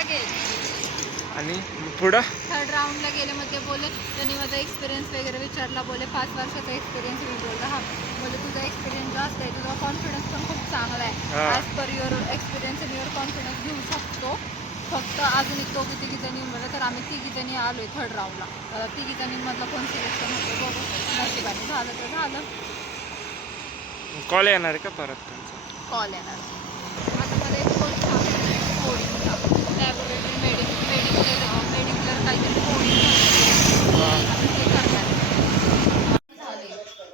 राऊंडला गेले आणि पुढं थर्ड राऊंडला गेले. मग ते बोले, त्यांनी माझा एक्सपिरियन्स वगैरे विचारला. बोले 5 वर्षाचा एक्सपिरियन्स. मी बोलला हा. बोले तुझा एक्सपिरियन्स जास्त आहे, तुझा कॉन्फिडन्स पण खूप चांगला आहे. ॲज पर युअर एक्सपिरियन्स आणि युअर कॉन्फिडन्स घेऊ शकतो. फक्त अजून एक दोघी तिघीजणी म्हणलं तर आम्ही तिघीजणी आलो आहे थर्ड राऊंडला. तिघीजणींमधलं कोण सिलेक्शन होतं बघू. नशिबाने झालं तर झालं. कॉल येणार आहे का परत तुमचा? कॉल येणार. आता मला एक कोर्स कोडिंगचा लॅबोरेटरी मेडिक्युलर काहीतरी कोडिंग ते करणार झाले.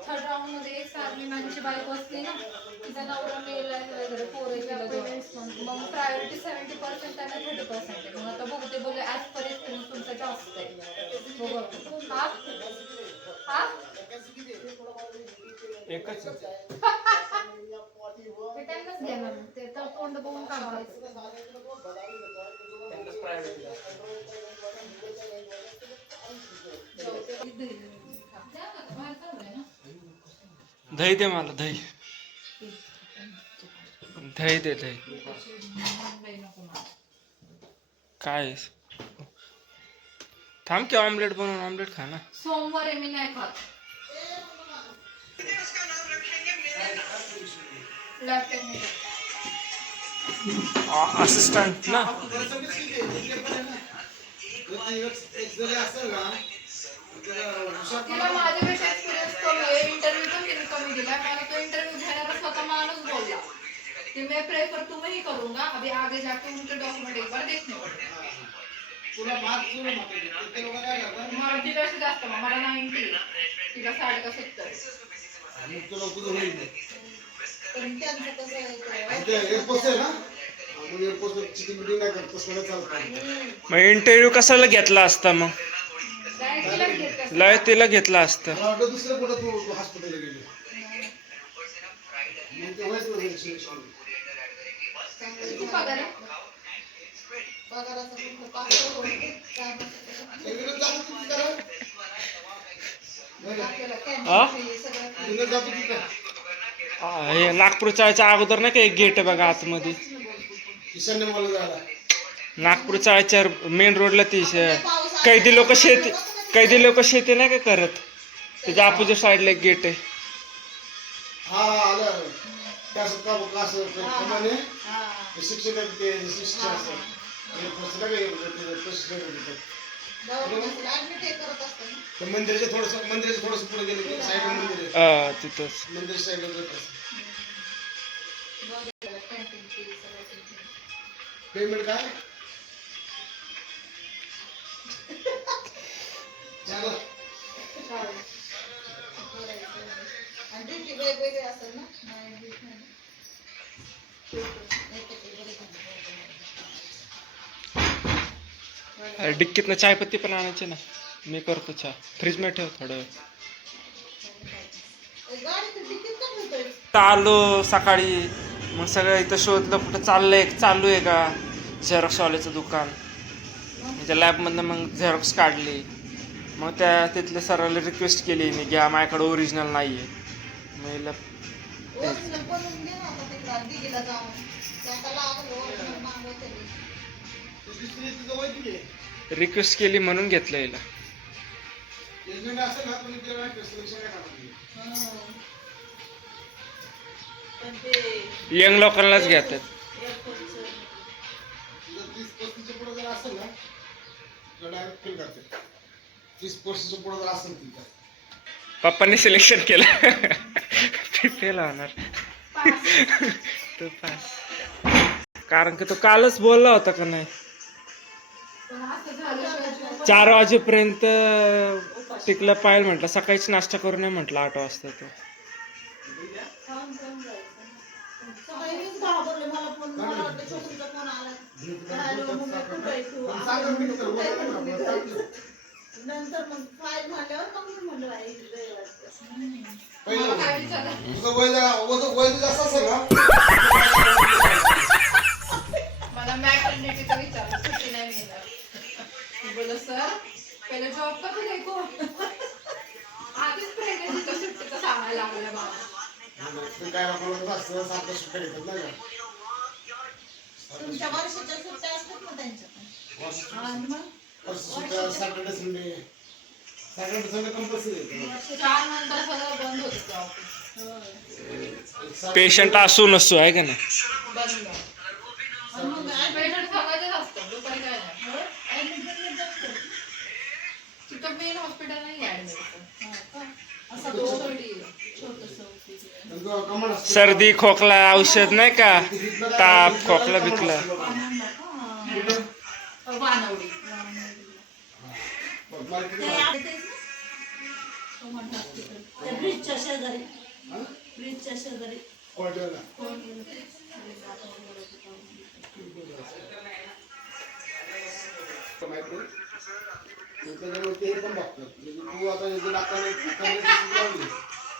थर्ड राऊंडमध्ये एक सारली माझी बाईक असते ना, तिचा नवरा मेला वगैरे पोरं केलं. मग प्रायोरिटी 70% त्यांना 30% आहे. मग आता बघू. ते बोलले ॲज पर एक्सपिरियन्स तुमचा जास्त आहे. बघू. हा हा एकच त्यांनाच घेणार. ते तर तोंड बघून काम करायचं. दही दे मला. दही दही दे. दही काय थांब की ऑमलेट बनवून ऑमलेट खा ना. सोमवार मी नाही खात. असिस्टंट ना. तिला माझ्यापेक्षा एक्सपिरियन्स कमी आहे. इंटरव्ह्यू पण तिने कमी दिला. मला तो इंटरव्ह्यू घेणारा स्वतः माणूस बोलला कि मैं प्रेफर तुम्हें ही करूंगा, अभी आगे जाके उनके डॉक्यूमेंट एक बार देखने पड़ेगा. मला तिच्याशी जास्त मला 90, तिला 60 का 70. मग इंटरव्ह्यू कशाला घेतला असता? मग लय तिला घेतला असतं. हे नागपूरच्या अगोदर नाही का एक गेट आहे बघा आतमध्ये. नागपूर चाळच्या मेन रोडला ती कैदी लोक शेती नाही का करत, त्याच्या अपोजिट साईडला एक गेट आहे. मंदिराच्या थोडस पुढे गेले तिथंच मंदिर साईडला. पेमेंट काय? वेगवेगळे असेल ना. डिक्कीतनं चायपत्ती पण आणायची ना. मी करतो चहा. फ्रीज मध्ये ठेव थोडं. आलो सकाळी. मग सगळं इथं शोधलं कुठं चालू आहे का झेरॉक्सवाल्याचं दुकान. त्याच्या लॅबमधनं मग झेरॉक्स काढली. मग तिथल्या सरांना रिक्वेस्ट केली मी, घ्या माझ्याकडे ओरिजिनल नाही आहे. रिक्वेस्ट केली म्हणून घेतलं हिला. यंग लोकांनाच घेतात. पप्पांनी सिलेक्शन केलं. फेल होणार तो पास. कारण की तो कालच बोलला होता का नाही, 4 वाजेपर्यंत टिकलं पाहिजे म्हटलं. सकाळीच नाश्ता करू नये म्हटलं 8 वाजता. तो नंतर मग फाईल म्हणल्यावर मग मी म्हणलं मला मॅटर्निटीचा विचारलं, सुट्टी नाही मिळणार. बोललो सर पहिले जॉब कधी देखो. आधीच प्रेग्नन्सीच्या सुट्टीचं सांगायला लागलं बाबा. तुमच्या वर्षाच्या सुट्ट्या असतात ना त्यांच्या पण. आणि मग सॅटर्डे संडे कंपल्सरी आहे. 4 नंतर सगळं बंद होतं ते ऑफिस. पेशंट असू नसतो आहे का नाही. बंद. आणि मग पेशंट सगळ्याचेच असतं, दुपारी काय नाही. ऍडमिट जास्त. तिथं मेन हॉस्पिटल नाही ऍडमिट. असं छोटंसं ऑफिस आहे. कमाल असतो. सर्दी खोकला औषध नाही का, ताप खोकला बिकला. वानवडी. ते आहे तेच ना? Command hospital. त्या ब्रिजच्या शेजारी. ब्रिजच्या शेजारी. क्वार्टरला. कोण गेलं ते? त्याच्यामुळे ते पण बघतात. म्हणजे तू आता जे डॉक्टरने लावली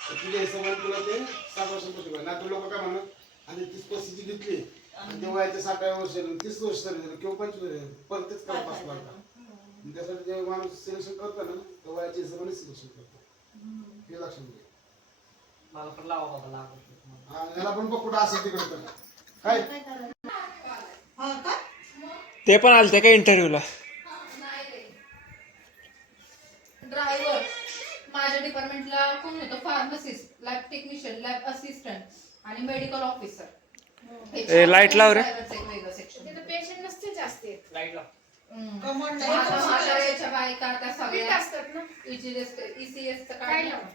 तर तुझ्या हिशोबाने तुला ते 7 वर्षांपासून पाहिजे. नाही तर लोक काय म्हणत आणि 30-35 घेतली आणि ते वयाच्या 60 वर्ष 30 वर्ष झाली किंवा 25 परत तेच करत असणार का. त्यासाठी जे माणूस सिलेक्शन करतो ना तर वयाच्या हिशोबाने सिलेक्शन करतो. हे लक्षात घे. मला पण लावा बाबा लागत. हा याला पण बघ कुठं असेल तिकडे तर काय काय करायचं? हा का? ते पण आलते का इंटरव्ह्यूला. ड्रायव्हर माझ्या डिपार्टमेंटला कोण होतं, pharmacist, lab technician, lab assistant आणि मेडिकल ऑफिसर. लाईट लाव रे. वेगळं सेक्शन. तिथं पेशंट नसते जास्त येत. लाईट लाव. कमांड म्हाताऱ्याच्या बायका त्या फिट सगळ्या असतात ना. ECS काय काय लावा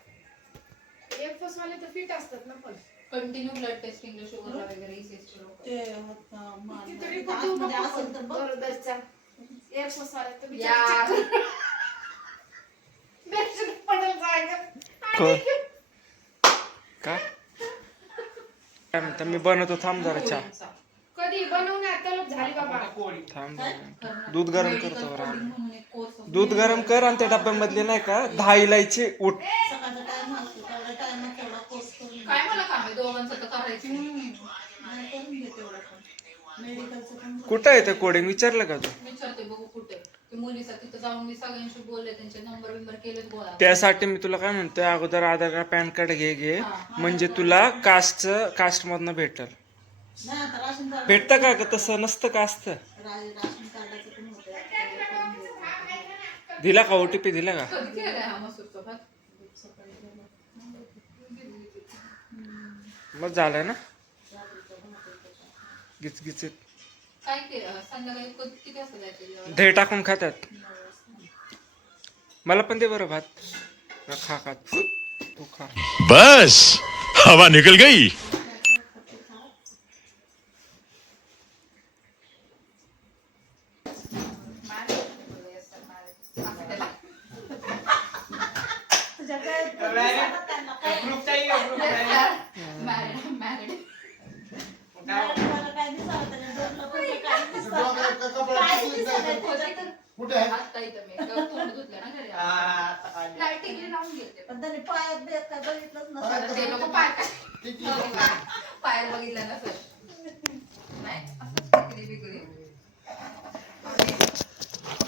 एक फस वाले तर फिट असतात ना. पण कंटिन्यू ब्लड टेस्टिंग शुगरला वगैरे ECS चे लोक. ते कितीतरी आतमध्ये असेल तर बघ. बरोबरचा एक फस वाले तर यार. बेडशीट पडेल जायचं. कोण? काय काय म्हणता, मी बनवतो थांब जरा चहा. कधी बनवणार तलब झाली बाबा. थांब जरा. दूध गरम करतो बरं. म्हणून एक कोर्स होता. दूध गरम कर आणि त्या डब्यामधले नाही का 10 इलायची उठ. सकाळचा टाइम असतो तेवढा टाइम तेवढा कोर्स करून घे. काय मला काम आहे दोघांचं तर करायचं. नाही करून घे तेवढा पण. मेडिकलचं पण करून कुठं आहे ते कोडिंग विचारलं का तू. विचारते बघू कुठे ते मुलीचा. तिथं जाऊन मी सगळ्यांशी बोलले, त्यांचे नंबर बिंबर केलेत गोळा. त्यासाठी मी तुला काय म्हणतोय, अगोदर आधार कार्ड पॅन कार्ड घे म्हणजे तुला कास्ट मधनं भेटल. नाही आता राशन कार्ड भेटतं का ग? तसं नसतं का असतं. राशन कार्डाचं पण होतं. तेवढं करून घे. दिला का OTP दिला का. कधी केलाय हा मसूरचा भात. सकाळी गेलं. मग झालंय ना गिचगिचीत. काय केलं संध्याकाळी किती वाजता जायचं जेवायला? दही टाकून खातात. मला पण दे बरं भात. खा खा तू खा. बस हवा निकल गई. तुझ्या काय त्यांना काय ग्रुप चाहिए ग्रुप चाहिए. मॅरिड. मला काय दिसावं त्याच्या दोन लोकांचं काय दिसावं. काय कुठे आहे आता इथं मी तोंड धुतलं ना घरी. लाईटिंग लावून गेलते. पण त्याने पायात बेत काय बघितलंच नसतं. ते लोक पायर बघितलं नसेल. नाही असं बिकडी बिकडी.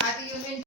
आधी येऊन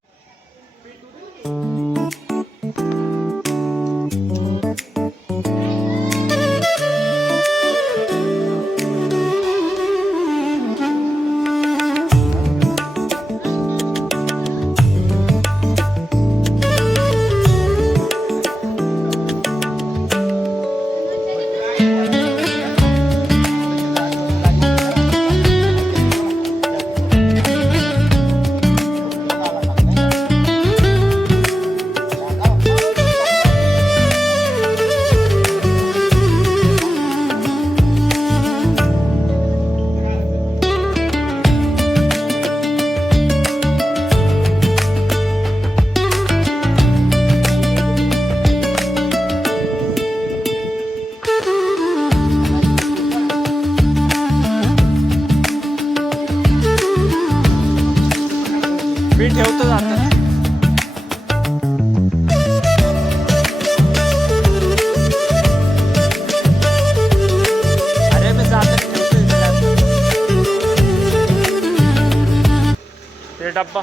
मी ठेवतो आता. अरे मी जाता ठेवतो ते डब्बा.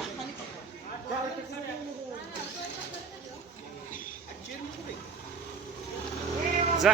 जा.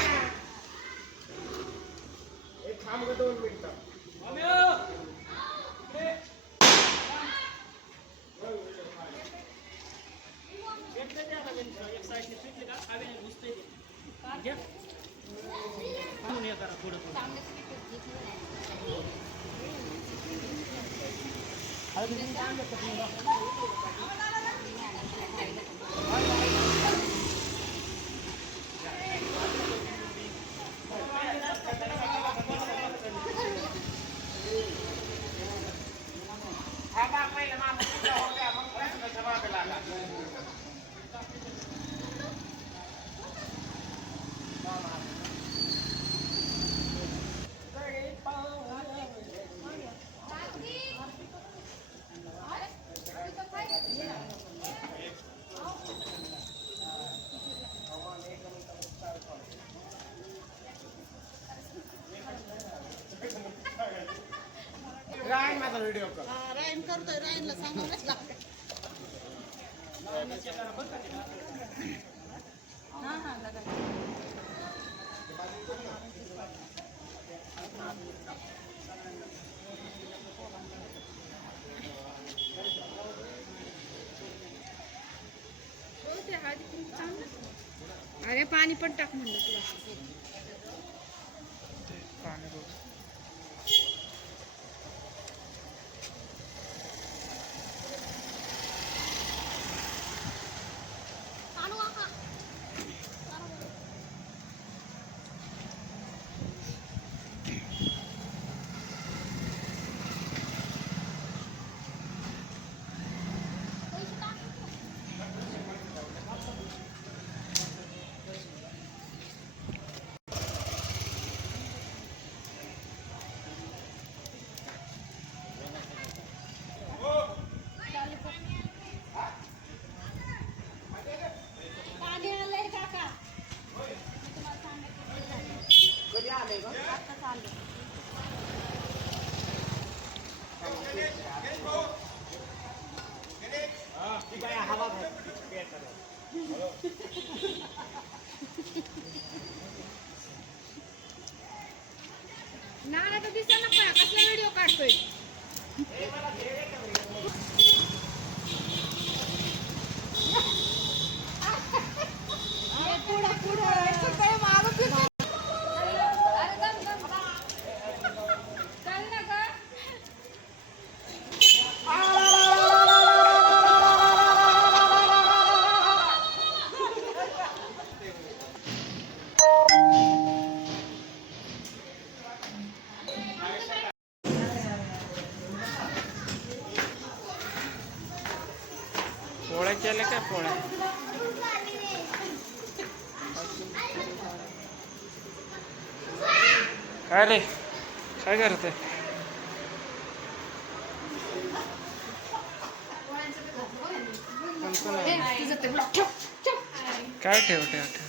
राईन करतोय, राईनला सांगूनच लागतं. अरे पाणी पण टाक म्हणलं तुला. पाणी बघ. पाणी आलंय काका. ना तर दिसा ना पण कसला व्हिडिओ काढतोय. पोळ्या केल्या काय पोळ्या? काय रे, काय करते? काय ठेव ठेव ठेव.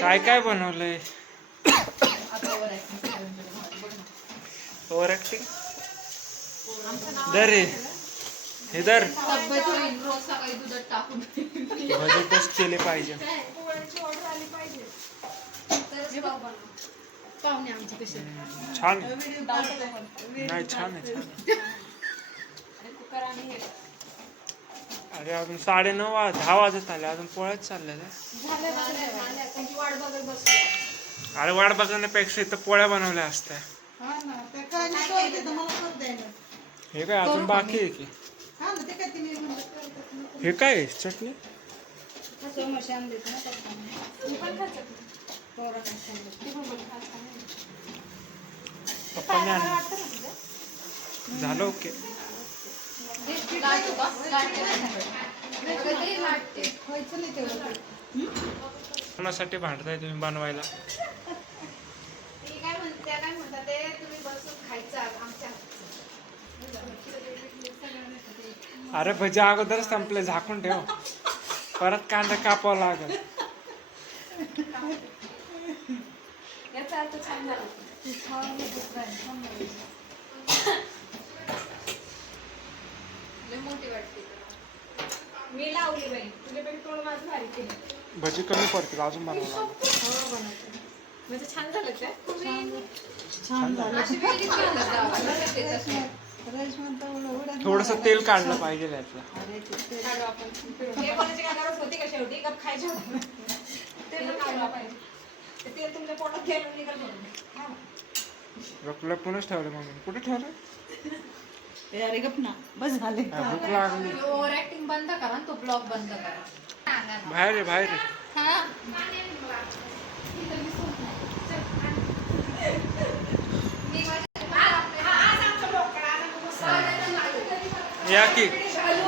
काय काय बनवलंय? Over acting. दर रे हे दर तब्येत होईल रोज सकाळी दुधात टाकून. भजी टेस्ट केले पाहिजे. पोळ्यांची ऑर्डर आली पाहिजे. तरच पाव बनव. पाहुणे आमचे कसे. छान आहे. नाही छान आहे, छान आहे. कुकर आणि हे अरे अजून 9:30 10 वाजत आले, अजून पोळ्याच चालल्या का? झाल्या त्यांची वाट बघत बसलो. अरे वाट बघण्यापेक्षा इथं पोळ्या बनवल्या असत्या. हा ना, ते काय नाही कळते तर मला कळत द्यायला. हे काय अजून बाकी आहे की? हा ना, ते काय तिने म्हणलं करतात ना. हे काय आहे? चटणी? मशान देत ना पप्पांना. मी पण खात होते. पोरांना सांगितलं. ती पण खात नाही. पप्पाने आणलं. झालं ओके. लाटू का? लाटते नाही. कधी लाटते. व्हायचं नाही तेवढं. कोणासाठी भांडताय तुम्ही बनवायला? ती काय म्हणते, त्या काय म्हणतात ते तुम्ही बसून खायचं आमच्या अरे भजी अगोदरच संपले, झाकून ठेव. परत कांदा कापावा लागेल. याचा अर्थ छान झाला. लय मोठी वाटते. मी लावली बाई तुझ्यापेक्षा थोडं माझं भारी केलं. भजी कमी पडतील, अजून बनवावं लागेल. म्हणजे छान झालं ते. छान झालं. अशी वेगळीच घालत जावं. ते तसं. रईस म्हणतो उडत थोडस तेल काढलं पाहिजे यातलं. अरे ते ते काढू आपण. हे कोणाची गाण्यावरच होती का शेवटी गप खायची होती. ते पण खायला पाहिजे. ते तेल तुमच्या पोटात गेलं निघाल म्हणून. हा. लपूनच ठेवलं मम्मी. कुठे ठेवलं? ए अरे गप ना, बस झाले. भूक लागली. ओव्हर ऍक्टिंग बंद करा आणि तो ब्लॉग बंद करा. सांगा ना. बाहेर आहे, बाहेर आहे. हा या की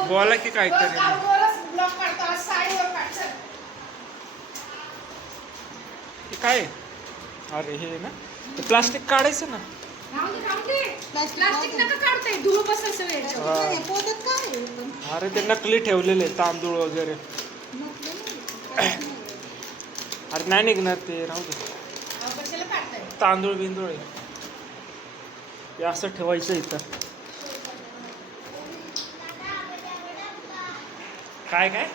बोला की काहीतरी. हे काय आहे? अरे हे ना ते प्लास्टिक काढायचं ना. प्लास्टिक नका काढताय धूळ बसल सगळे नाही, पोत्यात काय आहे पण? अरे ते नकली ठेवलेले तांदूळ वगैरे. अरे नाही निघणार ते, राहू दे. कशाला काढताय तांदूळ बिंदूळ आहे. हे असं ठेवायचं इथं. काय काय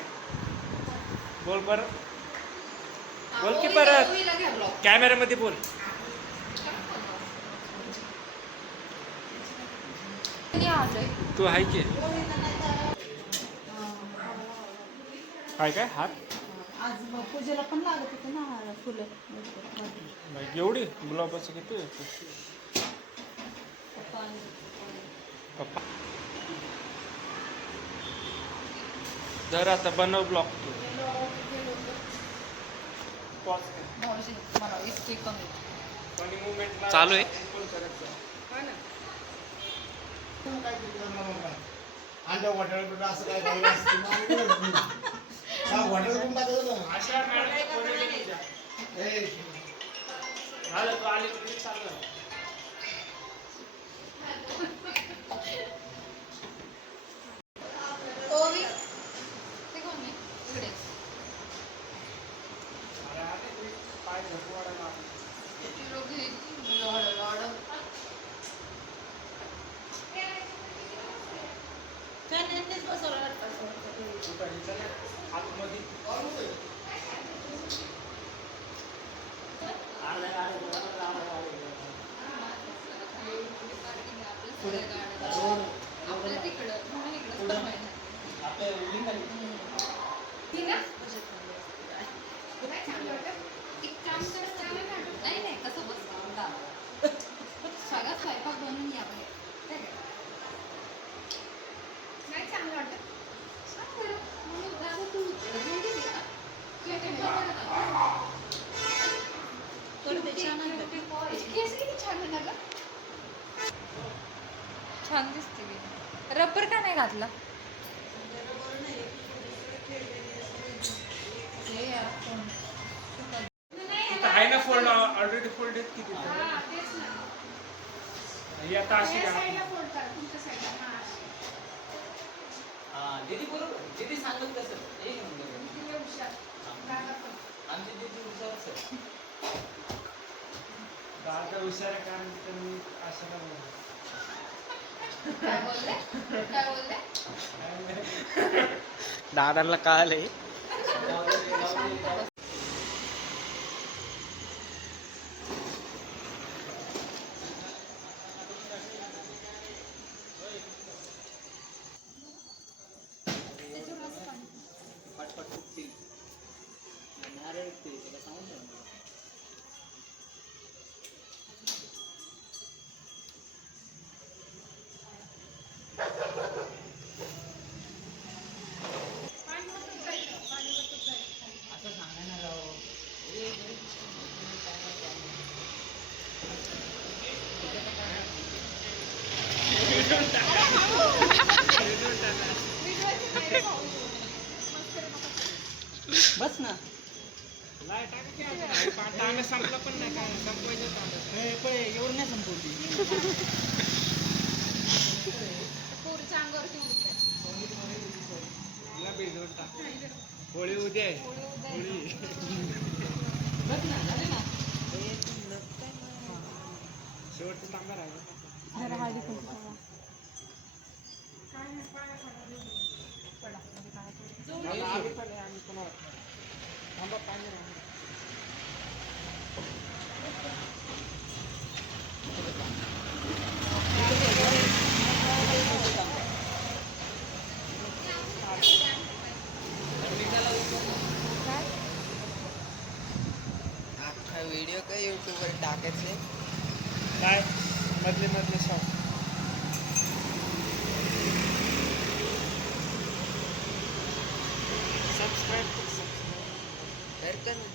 बोल परत. बोल की परत. ओवीला घ्या ब्लॉग. कॅमेऱ्यामध्ये बोल. तू आहे की काय काय हात आज मग पूजेला पण लागत होते ना फुलं. बाई, एवढी गुलाबाचं किती आहे? पप्पा धर आता बनव ब्लॉक तू. भाऊजी, मला इतकी कमी. चालू आहे. अंडा वाटायला बिटा असं काय करायला असतं वाटायला पण टाकायचं ना. ए, झालं तू आली तरी चाललं. ओवी ते कोण आहे? इकडे. पाय धरू वाढायला. रोगी लॉड लॉड. काय नाही, तेच बसवलं वाटतं. आतमध्ये आपल्या तिकडं म्हणून इकडं बनवायचं. एक काम करा, नाही नाही कसं बसता सगळा स्वयंपाक बनवून या बाहेर. नाही चांगलं वाटत सांग बरं. म्हणून दादा तू रेडी आहे का? तू याच्या बरोबर करते छान आहे का? केस किती छान आहे ना गं. छान दिसते. रबर का नाही घातला? हे यार फोन. इथं आहे ना फोल्ड ऑलरेडी फोल्ड आहेत की तिथं. हा तेच ना ही आता अशी या घाल. साईडला फोल्ड करा तुमच्या साईडला. हा दीदी बरोबर दीदी सांगत कसं एक नंबर किती हुशार दादा पण. आमची दीदी हुशार सर. दादा हुशार आहे कारण तर मी असं नाही बोलत. काय बोलले? काय बोलले? दादांना कळालंय. पटपट फुटतील. नारळ ते त्याला सांगून द्या मला. असं सांगा ना राव. बस ना. तांबे संपला पण नाही काय संपवायचं तांबे. एवढं नाही संपवली. पोरीच्या अंगावर घेऊन येते. भिजवून टाक. होळी उद्या आहे. होळी. बस ना झाले ना. शेवटचं तांबा राहिला. जरा हळदी कुंकू लावा. आम्ही पण आहे, आम्ही पण आहोत. थांबा पाणी राहिलं. अख्खा व्हिडिओ काय यूट्यूबवर टाकायचे. काय मधले मधले शॉट. सबस्क्राईब कर ना.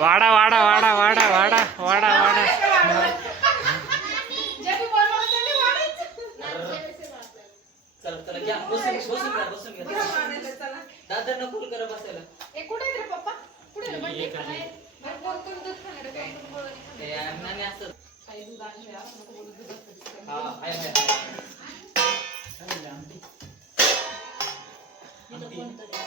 वाडा वाडा वाडा वाडा वाडा वाडा वाडा. जे मी बोलवलं ते मी वाढायचं. चला चला घ्या बसून घ्या चला. दादा नको करा बसायला. ए, कुठे आहेत रे पप्पा? कुठे रे? बंटी खाणार? बरं, कोण कोण दूध खाणार आहे? कोण कोण बोलवलं नाही ते खाणार? अण्णाने असं काही दूध आणलंय, असं नको बोलू, दूध असतं तिथे. हा आहे इथं कोणतरी